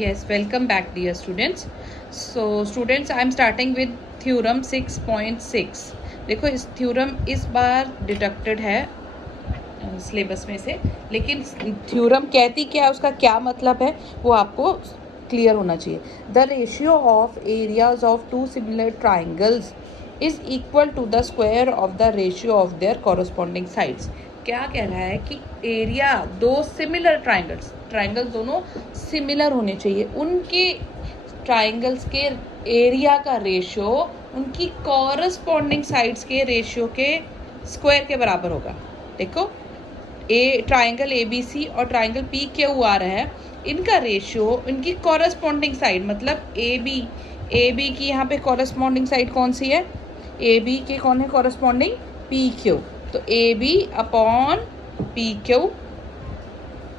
Yes, welcome back dear students. So students, I am starting with theorem 6.6. देखो इस theorem इस बार deducted है syllabus में से, लेकिन थ्योरम कहती क्या है, उसका क्या मतलब है वो आपको क्लियर होना चाहिए. The ratio of areas of two similar triangles is equal to the square of the ratio of their corresponding sides. क्या कह रहा है कि एरिया दो सिमिलर ट्राइंगल्स दोनों सिमिलर होने चाहिए, उनके ट्राइंगल्स के एरिया का रेशियो उनकी कॉरस्पॉन्डिंग साइड्स के रेशियो के स्क्वायर के बराबर होगा. देखो ट्राइंगल ए बी सी और ट्राइंगल पी क्यू आर है, इनका रेशियो इनकी कॉरस्पॉन्डिंग साइड, मतलब ए बी की यहाँ पे कॉरस्पॉन्डिंग साइड कौन सी है, ए बी के कौन है कॉरस्पॉन्डिंग, पी क्यू. तो A B upon P Q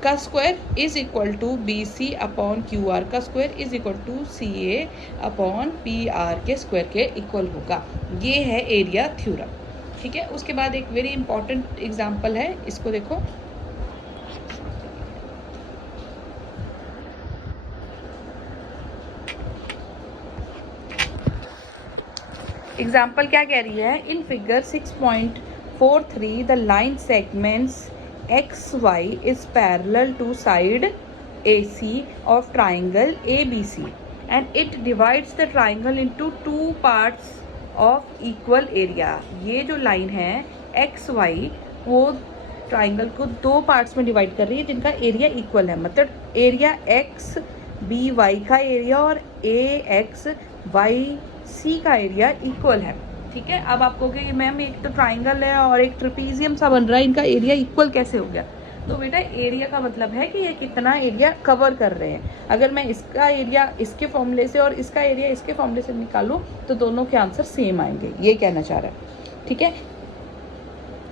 का square is equal to B C upon Q R का square is equal to C A upon P R के स्क्वायर के इक्वल होगा. ये है एरिया थ्योरम. ठीक है. उसके बाद एक वेरी इंपॉर्टेंट एग्जाम्पल है, इसको देखो. एग्जाम्पल क्या कह रही है, in figure 6.43 the line segments XY is parallel to side AC of triangle ABC and it divides the triangle into two parts of equal area. ये जो लाइन है XY वो ट्राइंगल को दो पार्ट्स में डिवाइड कर रही है जिनका एरिया इक्वल है, मतलब एरिया XBY का एरिया और AXYC का एरिया इक्वल है. ठीक है. अब आप कहोगे कि मैम एक तो ट्राइंगल है और एक ट्रेपीजियम सा बन रहा है, इनका एरिया इक्वल कैसे हो गया. तो बेटा एरिया का मतलब है कि ये कितना एरिया कवर कर रहे हैं. अगर मैं इसका एरिया इसके फॉर्मूले से और इसका एरिया इसके फॉर्मूले से निकालूं तो दोनों के आंसर सेम आएंगे, ये कहना चाह रहा है. ठीक है.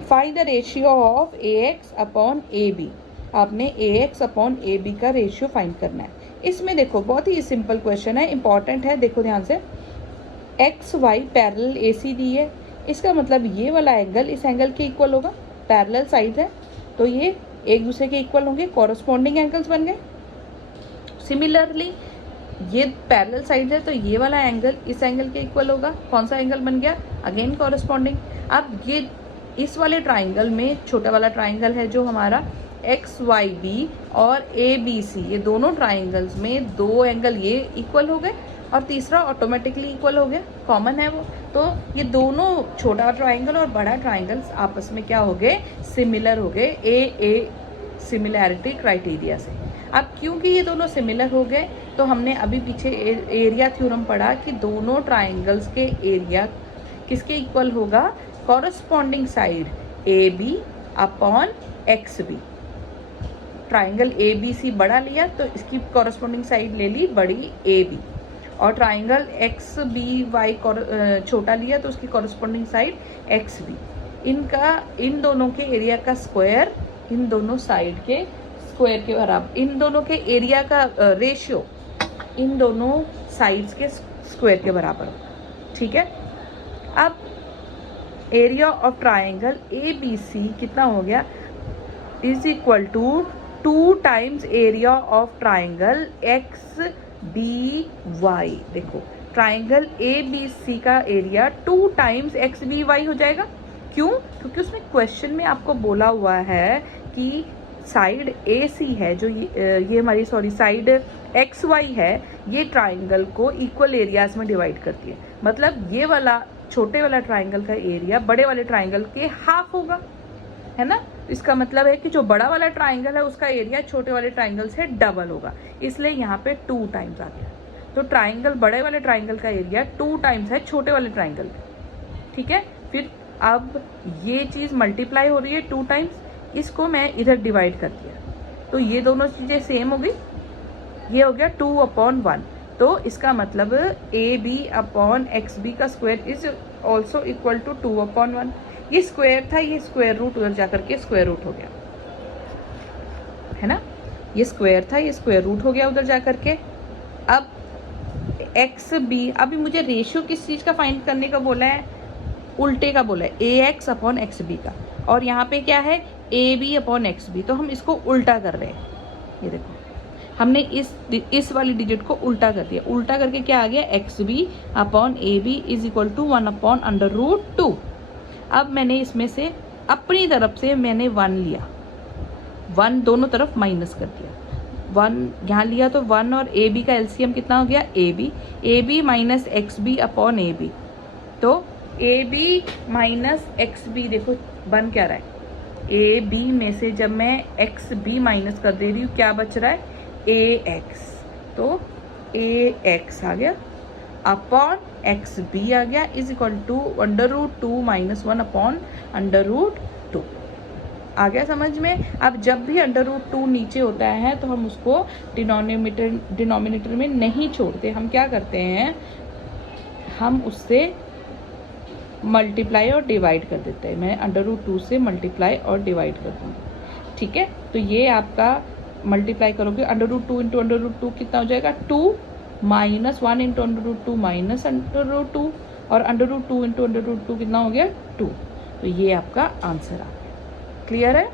Find the ratio of AX upon AB. आपने AX अपॉन AB का रेशियो फाइंड करना है. इसमें देखो बहुत ही सिंपल क्वेश्चन है, इंपॉर्टेंट है. देखो ध्यान से, XY पैरेलल AC दी है, इसका मतलब ये वाला एंगल इस एंगल के इक्वल होगा. पैरेलल साइड है तो ये एक दूसरे के इक्वल होंगे, कॉरस्पॉन्डिंग एंगल्स बन गए. सिमिलरली ये पैरेलल साइड है तो ये वाला एंगल इस एंगल के इक्वल होगा. कौन सा एंगल बन गया, अगेन कॉरस्पॉन्डिंग. अब ये इस वाले ट्राइंगल में छोटा वाला ट्राइंगल है जो हमारा XYB और ABC, ये दोनों ट्राइंगल्स में दो एंगल ये इक्वल हो गए और तीसरा ऑटोमेटिकली इक्वल हो गया, कॉमन है वो. तो ये दोनों छोटा ट्राइंगल और बड़ा ट्राइंगल्स आपस में क्या हो गए, सिमिलर हो गए ए सिमिलैरिटी क्राइटेरिया से. अब क्योंकि ये दोनों सिमिलर हो गए तो हमने अभी पीछे एरिया थ्योरम पढ़ा कि दोनों ट्राइंगल्स के एरिया किसके इक्वल होगा, corresponding side AB upon XB. Triangle ABC बड़ा लिया तो इसकी कॉरस्पॉन्डिंग साइड ले ली बड़ी AB, और ट्राइंगल XBY छोटा लिया तो उसकी कॉरस्पॉन्डिंग साइड XB. इन दोनों के एरिया का स्क्वायर इन दोनों साइड के स्क्वायर के बराबर, इन दोनों के एरिया का रेशियो इन दोनों साइड्स के स्क्वायर के बराबर. ठीक है. अब एरिया ऑफ ट्राइंगल ABC कितना हो गया, is equal to 2 times area of triangle XBY. देखो ट्राइंगल ABC का एरिया 2 टाइम्स XBY हो जाएगा. क्यों, क्योंकि उसमें क्वेश्चन में आपको बोला हुआ है कि साइड AC है जो ये हमारी साइड XY है, ये ट्राइंगल को इक्वल एरियाज में डिवाइड करती है. मतलब ये वाला छोटे वाला ट्राइंगल का एरिया बड़े वाले ट्राइंगल के हाफ होगा, है ना. इसका मतलब है कि जो बड़ा वाला ट्राइंगल है उसका एरिया छोटे वाले ट्राइंगल से डबल होगा, इसलिए यहाँ पे 2 टाइम्स आ गया. तो ट्राइंगल बड़े वाले ट्राइंगल का एरिया 2 टाइम्स है छोटे वाले ट्राइंगल का. ठीक है. फिर अब ये चीज़ मल्टीप्लाई हो रही है 2 टाइम्स, इसको मैं इधर डिवाइड कर दिया तो ये दोनों चीज़ें सेम हो गई. ये हो गया 2/1. तो इसका मतलब AB अपॉन XB का square is also equal to 2/1. ये स्क्वायर था, ये स्क्वायर रूट उधर जाकर के स्क्वायर रूट हो गया, है ना. ये स्क्वायर था, ये स्क्वायर रूट हो गया उधर जाकर के. अब XB, अभी मुझे रेशियो किस चीज़ का फाइंड करने का बोला है, उल्टे का बोला है, AX अपॉन XB का. और यहाँ पे क्या है, AB अपॉन XB, तो हम इसको उल्टा कर रहे हैं. ये देखो हमने इस वाली डिजिट को उल्टा कर दिया, उल्टा करके क्या आ गया, X B upon A B is equal to 1 upon under root 2। अब मैंने इसमें से अपनी तरफ से मैंने 1 लिया, 1 दोनों तरफ माइनस कर दिया, 1 यहाँ लिया तो 1 और ए बी का एलसीएम कितना हो गया, A B minus X B upon A B. तो A B minus X B देखो बन क्या रहा है, ए बी में से जब मैं एक्स बी माइनस कर दे रही हूँ क्या बच रहा है, ए एक्स। तो ए एक्स आ गया अपॉन एक्स बी आ गया is equal to under root 2 minus 1 upon under root 2। आ गया समझ में। अब जब भी अंडर रूट 2 नीचे होता है तो हम उसको डिनोमिनेटर में नहीं छोड़ते, हम क्या करते हैं, हम उससे मल्टीप्लाई और डिवाइड कर देते हैं। मैं अंडर रूट 2 से मल्टीप्लाई और डिवाइड कर दूँगी, ठीक है। तो ये आपका मल्टीप्लाई करोगे under root 2 into under root 2 कितना हो जाएगा, 2 minus 1 into under root 2 minus under root 2 और under root 2 into under root 2 कितना हो गया, 2। तो ये आपका आंसर आ गया। क्लियर है।